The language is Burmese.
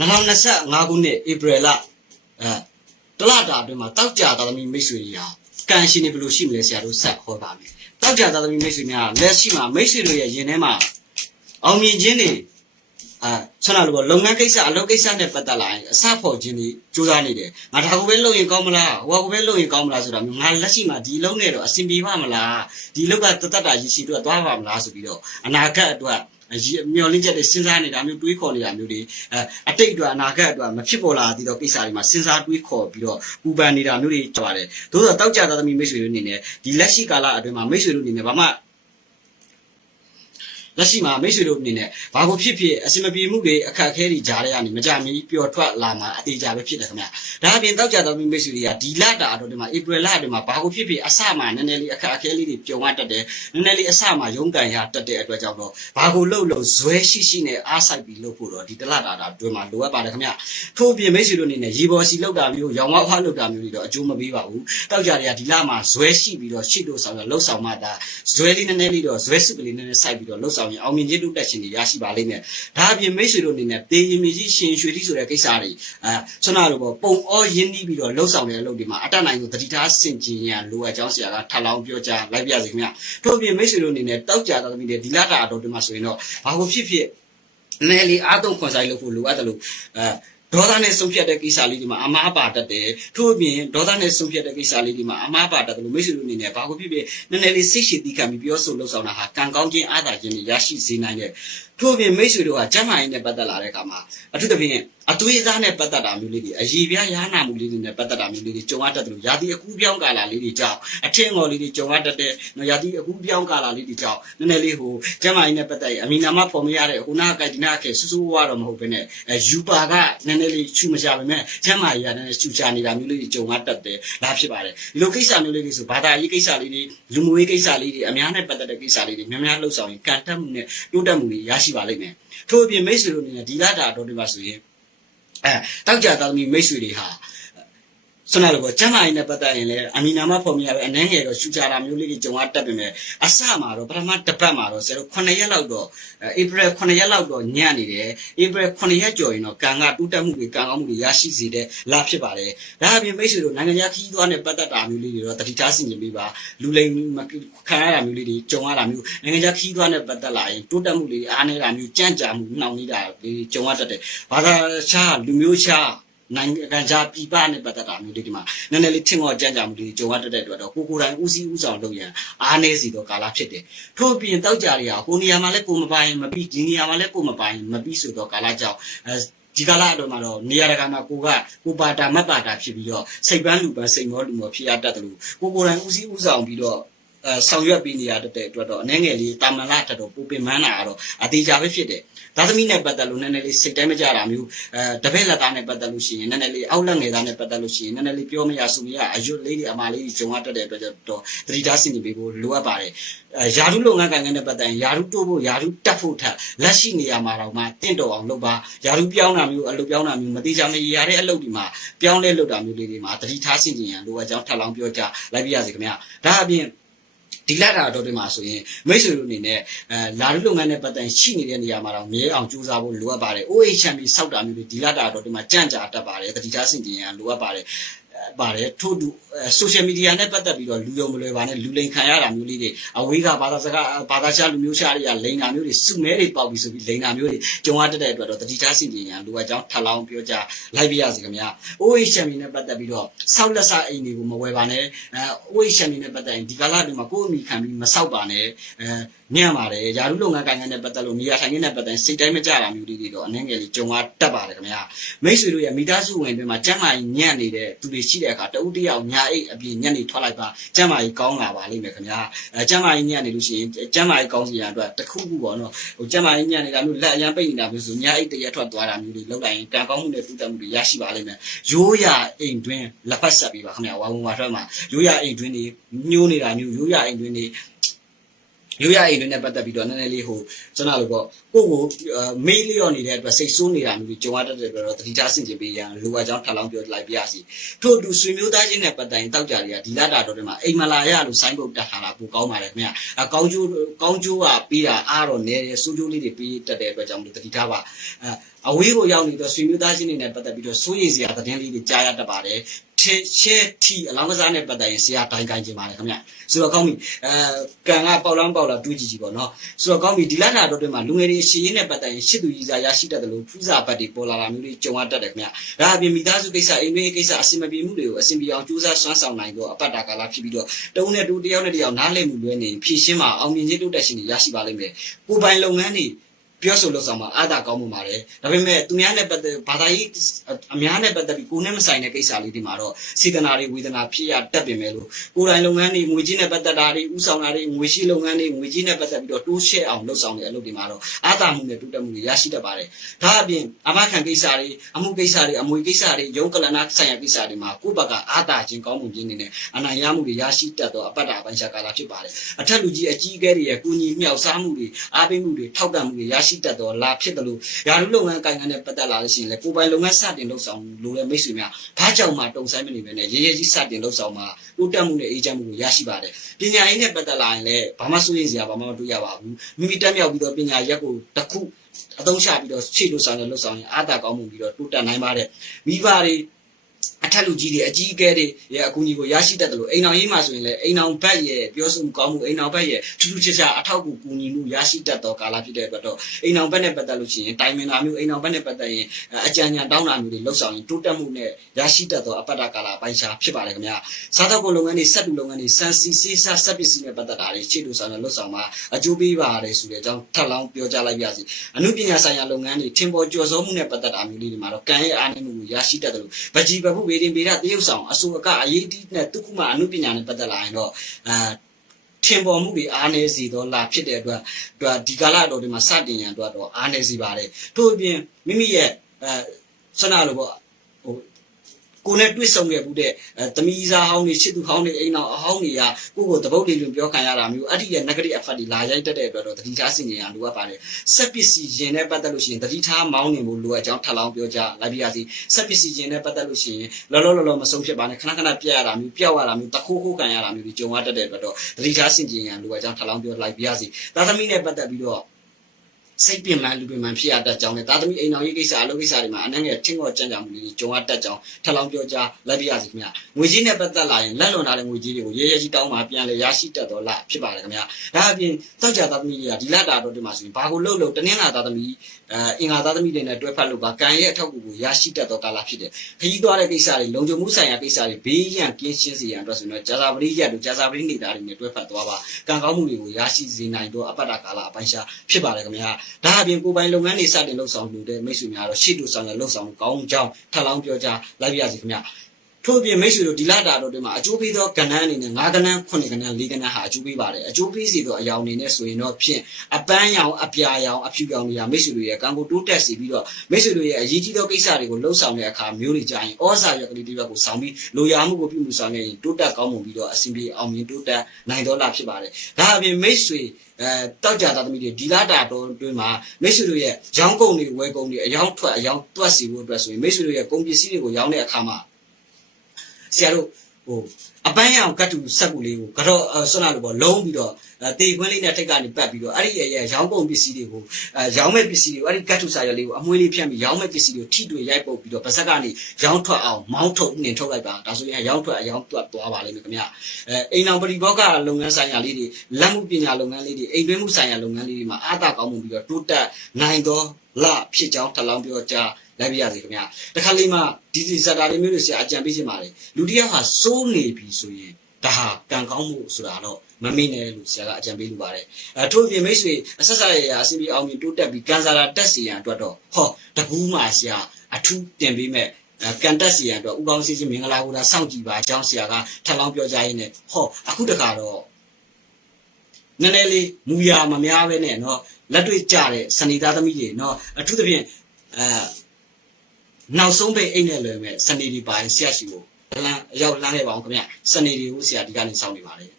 2025ခုနှစ်ဧပြီလအဲတလတာအတွင်းမှာတောက်ကြသာသမီမိတ်ဆွေတွေဟာကန်ရှင်နေဘယ်လိုရှိမလဲဆရာတို့ဆက်ဟောပါမယ်တောက်ကြသာသမီမိတ်ဆွေများလက်ရှိမှာမိတ်ဆွေတို့ရဲ့ရင်ထဲမှာအောင်မြင်ခြင်းတွေအဲဆန္ဒလိုပေါ့လုပ်ငန်းကိစ္စအလုပ်ကိစ္စနဲ့ပတ်သက်လာရင်အစဖို့ခြင်းတွေစူးစမ်းနေတယ်ငါဒါကိုပဲလုပ်ရင်ကောင်းမလားဟိုကပဲလုပ်ရင်ကောင်းမလားဆိုတာမျိုးငါလက်ရှိမှာဒီလုံးနဲ့တော့အဆင်ပြေပါမလားဒီလောက်ကတသက်တာရည်ရှိတော့သွားပါမလားဆိုပြီးတော့အနာဂတ်အတွက်အရည် မျောလင်းချက်တွေစဉ်းစားနေတာမျိုးတွေးခေါ်နေတာမျိုးတွေအဲအတိတ်အတွက်အနာဂတ်အတွက်မဖြစ်ပေါ်လာသေးတော့ကိစ္စတွေမှာစဉ်းစားတွေးခေါ်ပြီးတော့ပူပန်နေတာမျိုးတွေကြွားတယ်သို့သောတောက်ကြသားသမီးမိတ်ဆွေတို့အနေနဲ့ဒီလက်ရှိကာလအတွင်းမှာမိတ်ဆွေတို့အနေနဲ့ဘာမှ လက်ရှိမှာမိတ်ဆွေတို့အနေနဲ့ဘာကိုဖြစ်ဖြစ်အစင်မပြေမှုတွေအခက်အခဲတွေကြားရကနေမကြမီပျော်ထွက်လာမှာအသေးကြပဲဖြစ်တယ်ခင်ဗျာဒါအပြင်တောက်ကြသောမိတ်ဆွေတွေကဒီလတာအတွင်းမှာဧပြီလအတွင်းမှာဘာကိုဖြစ်ဖြစ်အစမှာနည်းနည်းလေးအခက်အခဲလေးတွေကြုံရတတ်တယ်နည်းနည်းလေးအစမှာရုန်းကန်ရတတ်တဲ့အတွက်ကြောင့်တော့ဘာကိုလှုပ်လို့ဇွဲရှိရှိနဲ့အားဆိုင်ပြီးလှုပ်ဖို့တော့ဒီတလတာတာအတွင်းမှာလိုအပ်ပါတယ်ခင်ဗျာထို့အပြင်မိတ်ဆွေတို့အနေနဲ့ရေပေါ်စီလှုပ်တာမျိုးရောင်ဝါးဝါးလှုပ်တာမျိုးတွေတော့အကျိုးမပေးပါဘူးတောက်ကြတွေကဒီလမှာဇွဲရှိပြီးတော့ရှိလို့ဆောင်ရလှုပ်ဆောင်မှသာဇွဲလေးနည်းနည်းလေးတော့ဇွဲစုကလေးနည်းနည်းစိုက်ပြီးတော့လှုပ်ဆောင်ရင်အောင်မြင်ခြင်းတုတက်ခြင်းတွေရရှိပါလိမ့်မယ်ဒါအပြင်မိတ်ဆွေတို့အနေနဲ့တေရင်မြကြီးရှင်ရွှေတိဆိုတဲ့ကိစ္စတွေအဲဆွမ်းနာလိုပေါ့ပုံအောရင်းနှီးပြီးတော့လှုပ်ဆောင်တဲ့အလုပ်တွေမှာအတတ်နိုင်ဆုံးတတိထားစင်ကြင်ရန်လိုအပ်ကြောင်းဆရာကထပ်လောင်းပြောကြားလိုက်ပြစေခင်ဗျထို့အပြင်မိတ်ဆွေတို့အနေနဲ့တောက်ကြတော်သမီးတွေဒီလတာအတော်တွေမှာဆိုရင်တော့ဘာကိုဖြစ်ဖြစ်နဲလီအားသုံးခွန်ဆိုင်လုပ်ဖို့လိုအပ်တယ်လို့အဲ ဒေါသနဲ့ဆုံးဖြတ်တဲ့ကိစ္စလေးဒီမှာအမားပါတတ်တယ်ထို့အပြင်ဒေါသနဲ့ဆုံးဖြတ်တဲ့ကိစ္စလေးဒီမှာအမားပါတတ်တယ်လို့မိတ်ဆွေတို့အနေနဲ့ဘာကိုဖြစ်ဖြစ်နည်းနည်းလေးစိတ်ရှိတီးခံပြီးပြောဆိုလှုပ်ဆောင်တာဟာကံကောင်းခြင်းအားသာခြင်းတွေရရှိစေနိုင်တဲ့ထို့အပြင်မိတ်ဆွေတို့ကကျမ်းမာရေးနဲ့ပတ်သက်လာတဲ့အခါမှာအထူးသဖြင့်အသွေးအသားနဲ့ပတ်သက်တာမျိုးလေးတွေအရေးပြားရဟနာမှုလေးတွေနဲ့ပတ်သက်တာမျိုးလေးတွေကြုံရတတ်တယ်လို့ယာတိအကူးပြောင်းကာလလေးတွေကြောင့်အထင်ငေါ်လေးတွေကြုံရတတ်တဲ့နော်ယာတိအကူးပြောင်းကာလလေးတွေကြောင့်နည်းနည်းလေးဟိုကျမ်းမာရေးနဲ့ပတ်သက်ရင်အမီနာမဖော်မရတဲ့ဟိုနာကဒီနာကဆူဆူဝါတော့မဟုတ်ဘဲနဲ့အဲယူပါကနည်းနည်းလေးချူမချပါမဲ့ကျမ်းမာရေးကနည်းနည်းချူချနေတာမျိုးလေးတွေကြုံရတတ်တယ်လားဖြစ်ပါတယ်ဒီလိုကိစ္စမျိုးလေးတွေဆိုဘာသာရေးကိစ္စလေးတွေလူမှုရေးကိစ္စလေးတွေအများနဲ့ပတ်သက်တဲ့ကိစ္စလေးတွေများများလှုပ်ဆောင်ရင်ကံတက်မှုနဲ့တိုးတက်မှုတွေရရှိပါလိမ့်မယ်ထို့အပြင်မိတ်ဆွေတို့အနေနဲ့ဒီလာတာတော့ဒီမှာဆိုရင်အဲတောက်ကြသားသမီးမိတ်ဆွေတွေဟာ ဆွမ်းလာလို့ကျမ်းမာရေးနဲ့ပတ်သက်ရင်လည်းအမီနာမဖော်မရပဲအနှဲငယ်တော့ရှူကြတာမျိုးလေးတွေကြုံရတတ်ပေမဲ့အစမှာတော့ပထမတစ်ပတ်မှာတော့ဆရာတို့9ရက်လောက်တော့ဧပြီ9ရက်လောက်တော့ညံ့နေတယ်ဧပြီ9ရက်ကျော်ရင်တော့ကံကတူးတက်မှုတွေကံကောင်းမှုတွေရရှိစေတဲ့လဖြစ်ပါတယ်ဒါအပြင်မိတ်ဆွေတို့နိုင်ငံခြားခီးသွားနဲ့ပတ်သက်တာမျိုးလေးတွေတော့တတိထားဆင်ခြင်ပေးပါလူလိမ်ခံရတာမျိုးလေးတွေကြုံရတာမျိုးနိုင်ငံခြားခီးသွားနဲ့ပတ်သက်လာရင်တိုးတက်မှုလေးအားနေတာမျိုးကြမ်းကြာမှုနှောင့်နေတာလေးကြုံရတတ်တယ်ဘာသာခြားလူမျိုးခြား နိုင်ငံခြားပြည်ပနဲ့ပတ်သက်တာမျိုးလေးဒီမှာနည်းနည်းလေးထင်ဟောကြမ်းကြာမှုလေးကြုံရတတ်တဲ့အတွက်တော့ကိုကိုယ်တိုင်ဦးစီးဦးဆောင်လုပ်ရန်အားနည်းစီတော့ကာလဖြစ်တယ်ထို့ပြင်တောက်ကြတွေကဟိုနေရာမှာလည်းကိုမပိုင်မပြီးဒီနေရာမှာလည်းကိုမပိုင်မပြီးဆိုတော့ကာလကြောင့်အဲဒီကာလအတွင်းမှာတော့နေရာတကာမှာကိုကကိုပါတာမတ်ပါတာဖြစ်ပြီးတော့စိတ်ပန်းလူပန်းစိတ်မောလူမောဖြစ်ရတတ်တယ်လို့ကိုကိုယ်တိုင်ဦးစီးဦးဆောင်ပြီးတော့အဲ ဆောင်ရွက်ပေးနေရတဲ့အတွက်တော့အနေငယ်လေးတာမန်လာထက်တော့ပူပင်မန်းတာကတော့အသေးချာပဲဖြစ်တယ်။သာသမီနဲ့ပတ်သက်လို့နည်းနည်းလေးစိတ်တိုင်းမကြတာမျိုးအဲတပည့်လက်သားနဲ့ပတ်သက်လို့ရှိရင်နည်းနည်းလေးအောက်လက်ငယ်သားနဲ့ပတ်သက်လို့ရှိရင်နည်းနည်းလေးပြောမရဆိုမရအယွတ်လေးတွေအမာလေးတွေဂျုံရတတ်တဲ့အတွက်တော့သတိထားစီနေပေးဖို့လိုအပ်ပါတယ်။အဲယာရုလုပ်ငန်းကိုင်ငန်းနဲ့ပတ်သက်ရင်ယာရုတိုးဖို့ယာရုတက်ဖို့ထက်လက်ရှိနေရာမှာတော့မှတင့်တော်အောင်လုပ်ပါယာရုပြောင်းတာမျိုးအလုပ်ပြောင်းတာမျိုးမသေးချာမရတဲ့အလုပ်ဒီမှာပြောင်းလဲလုပ်တာမျိုးလေးတွေမှာသတိထားစီနေရန်လိုအပ်ကြောင်းထပ်လောင်းပြောကြလိုက်ပြရစီခင်ဗျာ။ဒါအပြင် ဒီလာတာတော့ဒီမှာဆိုရင်မိတ်ဆွေတို့အနေနဲ့အဲလာရုလုပ်ငန်းနဲ့ပတ်သက်ရှိနေတဲ့နေရာမှာတော့မြဲအောင်ကြိုးစားဖို့လိုအပ်ပါတယ်။ OHM ပြီးစောက်တာမျိုးတွေဒီလာတာတော့ဒီမှာကြန့်ကြာတတ်ပါတယ်။တတိထားစင်ကြင်ရန်လိုအပ်ပါတယ်။ ပါတယ်ထို့တူ social media နဲ့ပတ်သက်ပြီးတော့လူယုံမလွယ်ပါနဲ့လူလိန်ခံရတာမျိုးလေးတွေအဝေးကဘာသာစကားဘာသာရှာလူမျိုးရှာတွေကလိန်တာမျိုးတွေစုမဲတွေပေါက်ပြီးဆိုပြီးလိန်တာမျိုးတွေကြုံရတတ်တဲ့အတွက်တော့တတိထားစင်ကြင်ရန်လိုအပ်ကြောင်းထပ်လောင်းပြောကြလိုက်ပြရစီခင်ဗျာ OHM နဲ့ပတ်သက်ပြီးတော့ဆောက်လက်စအိမ်တွေကိုမဝယ်ပါနဲ့အဲ OHM နဲ့ပတ်သက်ရင်ဒီကာလအတွင်းမှာကိုယ်အမိခံပြီးမဆောက်ပါနဲ့အဲညံ့ပါတယ်ယာရုလုပ်ငန်းကိုင်ငန်းနဲ့ပတ်သက်လို့နေရာထိုင်ခင်းနဲ့ပတ်သက်စိတ်တိုင်းမကြတာမျိုးလေးတွေတော့အနှဲငယ်လေးကြုံရတတ်ပါတယ်ခင်ဗျာမိတ်ဆွေတို့ရဲ့မိသားစုဝင်တွေမှာကျမ်းမာရေးညံ့နေတဲ့သူတွေရှိတဲ့အခါတဦးတယောက်ညာအိတ်အပြင်ညံ့နေထွက်လိုက်ပါကျမ်းမာရေးကောင်းလာပါလိမ့်မယ်ခင်ဗျာအဲကျမ်းမာရေးညံ့နေလို့ရှိရင်ကျမ်းမာရေးကောင်းစီရန်အတွက်တခုခုပေါ့နော်ဟိုကျမ်းမာရေးညံ့နေတာမျိုးလက်အရန်ပိတ်နေတာမျိုးဆိုညာအိတ်တရက်ထွက်သွားတာမျိုးတွေလောက်လိုက်ရင်ကံကောင်းမှုနဲ့ပူတက်မှုတွေရရှိပါလိမ့်မယ်ရိုးရအိမ်တွင်းလက်ဖက်ဆက်ပြီးပါခင်ဗျာဝါဝင်ဝါထွက်မှာရိုးရအိမ်တွင်းတွေညှိုးနေတာမျိုးရိုးရအိမ်တွင်းတွေ ရိုးရအိမ်တွေနဲ့ပတ်သက်ပြီးတော့နည်းနည်းလေးဟိုကျွန်တော်တို့ပေါ့ကိုယ့်ကိုမေးလျော့နေတဲ့အတွက်စိတ်ဆိုးနေတာမျိုးကြုံရတတ်တဲ့အတွက်တော့တတိထားဆင်ခြင်ပေးရန်လိုအပ်ကြောင်းထပ်လောင်းပြောလိုက်ပြရစီထို့အတူဆွေမျိုးသားချင်းနဲ့ပတ်သက်ရင်တောက်ကြတွေကဒီလာတာတော့ဒီမှာအိမ်မလာရလို့ဆိုင်းဘုတ်တက်ထားတာပိုကောင်းပါတယ်ခင်ဗျအကောင်းကျိုးကောင်းကျိုးကပြီးတာအားတော့နေတယ်စိုးကျိုးလေးတွေပြီးတတ်တဲ့အတွက်ကြောင့်မလို့တတိထားပါအအဝေးကိုရောက်နေတော့ဆွေမျိုးသားချင်းတွေနဲ့ပတ်သက်ပြီးတော့စိုးရိမ်စရာသတင်းလေးတွေကြားရတတ်ပါတယ် ထရှဲထီအလောင်းကစားနဲ့ပတ်သက်ရင်ဆရာတိုင်းကိုင်းခြင်းပါတယ်ခင်ဗျဆိုတော့ကောင်းပြီအဲကန်ကပေါက်လန်းပေါက်လာတူးကြည့်ကြည့်ပေါ့နော်ဆိုတော့ကောင်းပြီဒီလနာတော့တွင်မှာလူငယ်တွေရှည်ရင်းနဲ့ပတ်သက်ရင်ရှစ်သူကြီးစားရရှိတတ်တယ်လို့ဖူးစာပတ်တွေပေါ်လာတာမျိုးတွေကြုံရတတ်တယ်ခင်ဗျဒါအပြင်မိသားစုကိစ္စအိမ်မေးကိစ္စအဆင်မပြေမှုတွေကိုအဆင်ပြေအောင်ကြိုးစားဆွမ်းဆောင်နိုင်တော့အပတ်တာကာလဖြစ်ပြီးတော့တုံးနဲ့တူတယောက်နဲ့တယောက်နားလည်မှုလွဲနေဖြည့်ရှင်းမှာအောင်မြင်ခြင်းတိုးတက်ခြင်းတွေရရှိပါလိမ့်မယ်ကိုပိုင်လုပ်ငန်းတွေ ပြောဆိုလို့ဆောင်မှာအာသာကောင်းမှုပါတယ်ဒါပေမဲ့သူများနဲ့ပတ်သက်ဘာသာရေးအများနဲ့ပတ်သက်ပြီးကိုယ်နဲ့မဆိုင်တဲ့ကိစ္စလေးတွေမှာတော့စေတနာတွေဝေဒနာဖြစ်ရတတ်ပင်ပဲလို့ကိုယ်တိုင်လုပ်ငန်းတွေငွေကြီးနဲ့ပတ်သက်တာတွေဥဆောင်တာတွေငွေရှိလုပ်ငန်းတွေငွေကြီးနဲ့ပတ်သက်ပြီးတော့တိုးရှဲအောင်လုပ်ဆောင်တဲ့အလုပ်တွေမှာတော့အာသာမှုနဲ့တိုးတက်မှုတွေရရှိတတ်ပါတယ်ဒါအပြင်အမခံကိစ္စတွေအမှုကိစ္စတွေအမွေကိစ္စတွေရုံးကလနာဆိုင်ရာကိစ္စတွေမှာကိုယ့်ဘက်ကအာသာခြင်းကောင်းမှုခြင်းတွေနဲ့အနိုင်ရမှုတွေရရှိတတ်တော့အပတ်တာပိုင်းခြားကာလဖြစ်ပါတယ်အထက်လူကြီးအကြီးအကဲတွေရဲ့ကုညီမြောက်စားမှုတွေအားပေးမှုတွေထောက်ပံ့မှုတွေရရှိတတ်တော့လာဖြစ်တယ်လို့ယာရုလုပ်ငန်းကိုင်ငန်းနဲ့ပတ်သက်လာလို့ရှိရင်လေကိုယ်ပိုင်လုပ်ငန်းစတင်လုပ်ဆောင်လို့တဲ့မိတ်ဆွေများဘာကြောင့်မှတုံဆိုင်မနေပဲနဲ့ရေးရေးကြီးစတင်လုပ်ဆောင်မှာတိုးတက်မှုနဲ့အေးချမ်းမှုကိုရရှိပါတယ်ပညာရေးနဲ့ပတ်သက်လာရင်လည်းဘာမှစိုးရိမ်စရာဘာမှမတွေ့ရပါဘူးမိမိတက်မြောက်ပြီးတော့ပညာရက်ကိုတစ်ခုအသုံးချပြီးတော့ခြေလို့ဆောင်တယ်လို့ဆောင်ရင်အားတာကောင်းမှုပြီးတော့တိုးတက်နိုင်ပါတယ်မိဘတွေ အထက်လူကြီးတွေအကြီးအကဲတွေရဲ့အကူအညီကိုရရှိတတ်တယ်လို့အိမ်အောင်ရေးမှာဆိုရင်လည်းအိမ်အောင်ဘက်ရဲ့ပြောဆိုမှုကောင်းမှုအိမ်အောင်ဘက်ရဲ့ထူးထူးခြားခြားအထောက်အကူကူညီမှုရရှိတတ်သောကာလဖြစ်တဲ့အတွက်တော့အိမ်အောင်ဘက်နဲ့ပတ်သက်လို့ရှိရင်တိုင်မင်တာမျိုးအိမ်အောင်ဘက်နဲ့ပတ်သက်ရင်အကြံဉာဏ်တောင်းတာမျိုးတွေလှုပ်ဆောင်ရင်တိုးတက်မှုနဲ့ရရှိတတ်သောအပတ်တကာလပိုင်းခြားဖြစ်ပါတယ်ခင်ဗျာစားသောက်ကုန်လုပ်ငန်းတွေစက်တူလုပ်ငန်းတွေစံစီစေးစားစက်ပစ္စည်းနဲ့ပတ်သက်တာတွေခြေတူဆောင်နဲ့လှုပ်ဆောင်မှာအကျိုးပေးပါတယ်ဆိုတဲ့အကြောင်းထပ်လောင်းပြောကြားလိုက်ပါစီအမှုပညာဆိုင်ရာလုပ်ငန်းတွေထင်ပေါ်ကျော်စောမှုနဲ့ပတ်သက်တာမျိုးလေးတွေမှာတော့ကံရဲ့အားနည်းမှုကိုရရှိတတ်တယ်လို့ဗကြီးဘဘူးဝေဒင်ပေရတရုပ်ဆောင်အဆိုအကအရေးတီးနဲ့သူကမှအမှုပညာနဲ့ပတ်သက်လာရင်တော့အာထင်ပေါ်မှုတွေအားနည်းစီတော့လာဖြစ်တဲ့အတွက်အတွက်ဒီကာလတော်တွေမှာစတင်ရန်အတွက်တော့အားနည်းစီပါတယ်ထို့အပြင်မိမိရဲ့အဲဆန္ဒလိုပေါ့ဟို ကိုနဲ့တွေ့ဆုံခဲ့ဘူးတဲ့အဲသမီးစားဟောင်းတွေချစ်သူဟောင်းတွေအိမ်တော်အဟောင်းတွေကကိုကိုတပုတ်လေးလွန်ပြောခံရတာမျိုးအဲ့ဒီရဲ့ negative effect တွေလာရိုက်တတ်တဲ့အတွက်တော့တတိထားစင်ကြရလိုအပ်ပါတယ်စက်ပစ္စည်းရင်နဲ့ပတ်သက်လို့ရှိရင်တတိထားမောင်းနေဖို့လိုအပ်ကြောင်းထပ်လောင်းပြောကြလိုက်ပြရစီစက်ပစ္စည်းရင်နဲ့ပတ်သက်လို့ရှိရင်လောလောလောလောမဆုံးဖြစ်ပါနဲ့ခဏခဏပြက်ရတာမျိုးပြောက်ရတာမျိုးတခိုးခိုးခံရတာမျိုးတွေကြုံရတတ်တဲ့အတွက်တော့တတိထားစင်ကြရလိုအပ်ကြောင်းထပ်လောင်းပြောလိုက်ပြရစီသာသမီနဲ့ပတ်သက်ပြီးတော့ စိတ်ပင်ပန်းလူပင်ပန်းဖြစ်ရတတ်ကြောင်းနဲ့တာသမီအိမ်တော်ရေးကိစ္စအလုပ်ကိစ္စတွေမှာအနှံ့ငယ်ထင်းကောကြံ့ကြံမှုလေးကြုံရတတ်ကြောင်းထပ်လောင်းပြောကြားလက်ပြရစီခင်ဗျငွေကြီးနဲ့ပတ်သက်လာရင်လက်လွန်ထားတဲ့ငွေကြီးတွေကိုရဲရဲကြီးတောင်းမှပြန်လဲရရှိတတ်တော့လားဖြစ်ပါတယ်ခင်ဗျဒါအပြင်တောက်ကြတာသမီတွေကဒီလက်တာတော့ဒီမှာဆိုရင်ဘာကိုလှုပ်လို့တနင်္လာသားသမီးအဲအင်္ဂါသားသမီးတွေနဲ့တွဲဖက်လို့ပါကံရဲ့အထောက်အကူကိုရရှိတတ်တော့ကာလဖြစ်တယ်ခကြီးသွားတဲ့ကိစ္စတွေလုံခြုံမှုဆိုင်ရာကိစ္စတွေဘေးရန်ကင်းရှင်းစေရန်အတွက်ဆိုတော့ဂျာဇာပရိရက်တို့ဂျာဇာပရိနေတာတွေနဲ့တွဲဖက်သွားပါကံကောင်းမှုတွေကိုရရှိစေနိုင်တော့အပတ္တကာလအပိုင်းရှားဖြစ်ပါတယ်ခင်ဗျာဒါအပြင်ကိုယ်ပိုင်လုပ်ငန်းတွေစတင်လှုပ်ဆောင်လို့တဲ့မိတ်ဆွေများတော့ရှေ့တူဆောင်ရလှုပ်ဆောင်ကောင်းကြောင်းထပ်လောင်းပြောကြားလိုက်ပြရစီခင်ဗျာထို့ပြင်မိတ်ဆွေတို့ဒီလတာတော့ဒီမှာအကျိုးပေးသောကဏ္ဍအနေနဲ့၅ကဏ္ဍ9ကဏ္ဍ၄ကဏ္ဍဟာအကျိုးပေးပါတယ်အကျိုးပေးစီသောအယောင်အနေနဲ့ဆိုရင်တော့ဖြင့်အပန်းရောင်အပြာရောင်အဖြူရောင်တွေကမိတ်ဆွေတို့ရဲ့ကံကိုတိုးတက်စေပြီးတော့မိတ်ဆွေတို့ရဲ့အရေးကြီးသောကိစ္စတွေကိုလှုပ်ဆောင်တဲ့အခါမျိုးတွေကြရင်ဩဇာရောက်ကလေးတစ်ယောက်ကိုဆောင်ပြီးလိုရာမှုကိုပြုမှုဆောင်နေရင်တိုးတက်ကောင်းမွန်ပြီးတော့အစဉ်ပြေအောင်မြင်တိုးတက်နိုင်တော်လာဖြစ်ပါတယ်ဒါအပြင်မိတ်ဆွေ အဲတောက်ကြတာသမီးတွေဒီလာတာတော့အတွင်းမှာမိတ်ဆွေတို့ရဲ့ရောင်းကုန်တွေဝယ်ကုန်တွေအယောင်ထွက်အယောင်တွက်စီဖို့အတွက်ဆိုရင်မိတ်ဆွေတို့ရဲ့ကုန်ပစ္စည်းတွေကိုရောင်းတဲ့အခါမှာဆရာတို့ဟိုအပန်းရောင်ကတ်တူဆက်ကူလေးကိုကတော့ဆွမ်းလာလို့ပေါ့လုံးပြီးတော့ တေခွင်းလေးနဲ့ထိတ်ကနေပတ်ပြီးတော့အဲ့ဒီရဲ့ရောင်းကုန်ပစ္စည်းတွေကိုအဲရောင်းမဲ့ပစ္စည်းတွေကိုအဲ့ဒီကတ်တူဆာရလေးကိုအမွှေးလေးဖြန့်ပြီးရောင်းမဲ့ပစ္စည်းတွေကိုထိတွေ့ရိုက်ပုတ်ပြီးတော့ဗစက်ကနေရောင်းထွက်အောင်မောင်းထုတ်နှင်ထုတ်လိုက်ပါဒါဆိုရင်ရောင်းထွက်အရောင်းတွက်သွားပါလိမ့်မယ်ခင်ဗျအဲအိမ်အောင်ပရိဘောကလုပ်ငန်းဆိုင်ရာလေးတွေလက်မှုပညာလုပ်ငန်းလေးတွေအိမ်တွင်းမှုဆိုင်ရာလုပ်ငန်းလေးတွေမှာအားသာကောင်းမှုပြီးတော့တိုးတက်နိုင်သောလဖြစ်ကြောင်းထပ်လောင်းပြောကြားလိုက်ပြရစီခင်ဗျာတခါလေးမှဒီဒီဇာတာလေးမျိုးတွေဆရာအကြံပေးခြင်းပါတယ်လူတစ်ယောက်ဟာစိုးနေပြီဆိုရင်ဒါဟာကံကောင်းမှုဆိုတာတော့ မမေ့နဲ့လို့ဆရာကအကြံပေးလိုပါတယ်အဲထို့ပြင်မိတ်ဆွေအဆက်ဆက်ရရအစီအပြီးအောင်မြင်တိုးတက်ပြီးကန်ဆာလာတက်စီရန်အတွက်တော့ဟောတကူးမှဆရာအထူးတင်ပေးမဲ့ကန်တက်စီရန်အတွက်ဥကောင်းစီချင်းမင်္ဂလာကိုသာစောင့်ကြည့်ပါအကြောင်းဆရာကထပ်လောင်းပြောကြားရင်းနဲ့ဟောအခုတခါတော့နည်းနည်းလေးမူရမများပဲနဲ့เนาะလက်တွေ့ကြတဲ့စနေသားသမီးတွေเนาะအထူးသဖြင့်အဲနောက်ဆုံးပိတ်အိတ်နဲ့လွယ်မဲ့စနေဒီပိုင်းဆရာရှိကိုလမ်းအရောက်လမ်းခဲ့ပါအောင်ခင်ဗျစနေဒီကိုဆရာဒီကနေစောင့်နေပါတယ်